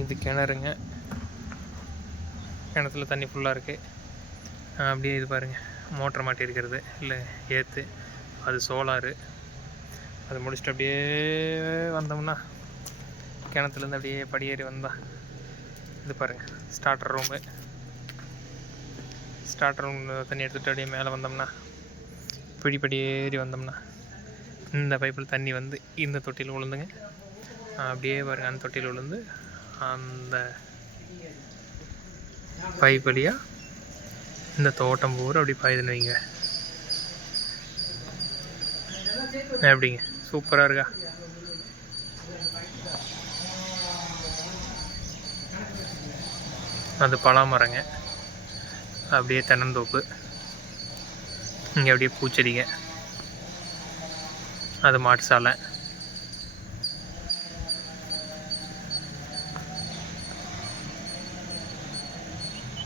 இது கிணறுங்க. கிணத்துல தண்ணி ஃபுல்லாக இருக்குது. அப்படியே இது பாருங்கள், மோட்டர் மாட்டி இருக்கிறது இல்லை ஏற்று, அது சோலாரு. அதை முடிச்சுட்டு அப்படியே வந்தோம்னா கிணத்துலேருந்து அப்படியே படியேறி வந்தால் இது பாருங்கள் ஸ்டார்டர் ரூமு. ஸ்டார்டர் ரூம் தண்ணி எடுத்துகிட்டு அப்படியே மேலே வந்தோம்னா படி ஏறி வந்தோம்னா இந்த பைப்பில் தண்ணி வந்து இந்த தொட்டியில் விழுந்துங்க. அப்படியே பாருங்கள், அந்த தொட்டியில் விழுந்து அந்த பைப் வழியாக இந்த தோட்டம் பூரா அப்படி பாயுதுன்னு வைங்க. எப்படிங்க, சூப்பராக இருக்கா? அது பலாமரங்க, அப்படியே தென்னந்தோப்பு, இங்கே அப்படியே பூச்செடிங்க, அது மாட்டு சாலை.